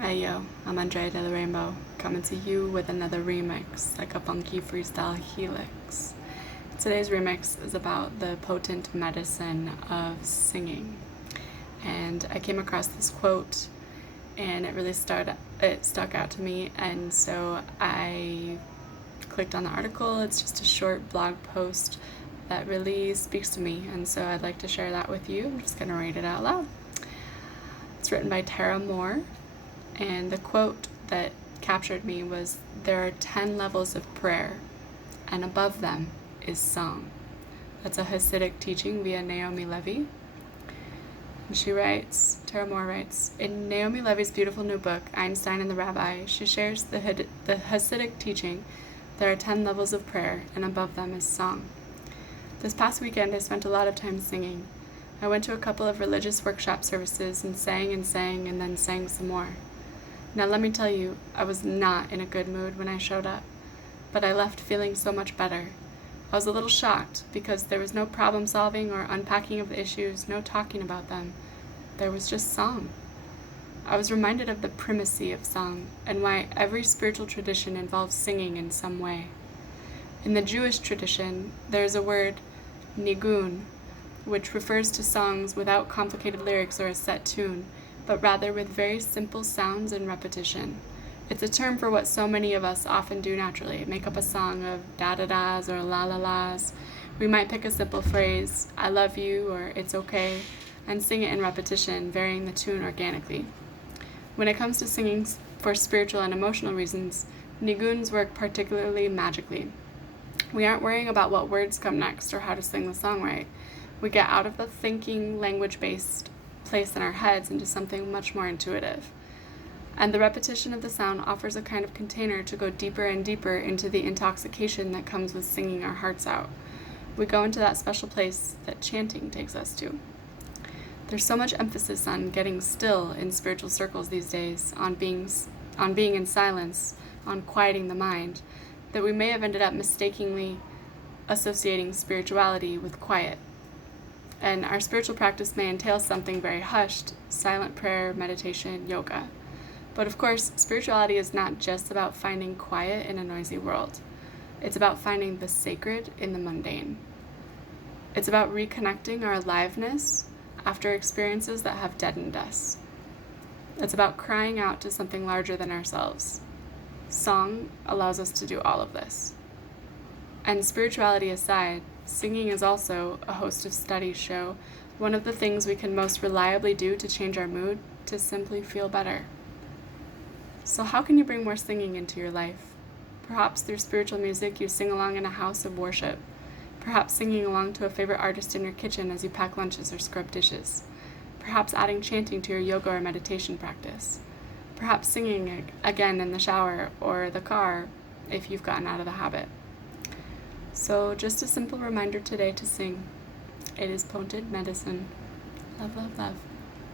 Hey yo, I'm Andrea de la Rainbow, coming to you with another remix, like a funky freestyle helix. Today's remix is about the potent medicine of singing. And I came across this quote and it stuck out to me, and so I clicked on the article. It's just a short blog post that really speaks to me, and so I'd like to share that with you. I'm just going to read it out loud. It's written by Tara Moore. And the quote that captured me was, "There are 10 levels of prayer, and above them is song." That's a Hasidic teaching via Naomi Levy. And Tara Moore writes, in Naomi Levy's beautiful new book, Einstein and the Rabbi, she shares the Hasidic teaching, there are 10 levels of prayer, and above them is song. This past weekend, I spent a lot of time singing. I went to a couple of religious workshop services and sang and then sang some more. Now let me tell you, I was not in a good mood when I showed up, but I left feeling so much better. I was a little shocked because there was no problem solving or unpacking of the issues, no talking about them. There was just song. I was reminded of the primacy of song and why every spiritual tradition involves singing in some way. In the Jewish tradition, there is a word, nigun, which refers to songs without complicated lyrics or a set tune, but rather with very simple sounds and repetition. It's a term for what so many of us often do naturally, make up a song of da-da-das or la-la-las. We might pick a simple phrase, I love you or it's okay, and sing it in repetition, varying the tune organically. When it comes to singing for spiritual and emotional reasons, niguns work particularly magically. We aren't worrying about what words come next or how to sing the song right. We get out of the thinking, language-based place in our heads into something much more intuitive. And the repetition of the sound offers a kind of container to go deeper and deeper into the intoxication that comes with singing our hearts out. We go into that special place that chanting takes us to. There's so much emphasis on getting still in spiritual circles these days, on being in silence, on quieting the mind, that we may have ended up mistakenly associating spirituality with quiet. And our spiritual practice may entail something very hushed, silent prayer, meditation, yoga. But of course, spirituality is not just about finding quiet in a noisy world. It's about finding the sacred in the mundane. It's about reconnecting our aliveness after experiences that have deadened us. It's about crying out to something larger than ourselves. Song allows us to do all of this. And spirituality aside, singing is also, a host of studies show, one of the things we can most reliably do to change our mood, to simply feel better. So how can you bring more singing into your life? Perhaps through spiritual music you sing along in a house of worship. Perhaps singing along to a favorite artist in your kitchen as you pack lunches or scrub dishes. Perhaps adding chanting to your yoga or meditation practice. Perhaps singing again in the shower or the car if you've gotten out of the habit. So just a simple reminder today to sing. It is potent medicine. Love, love, love.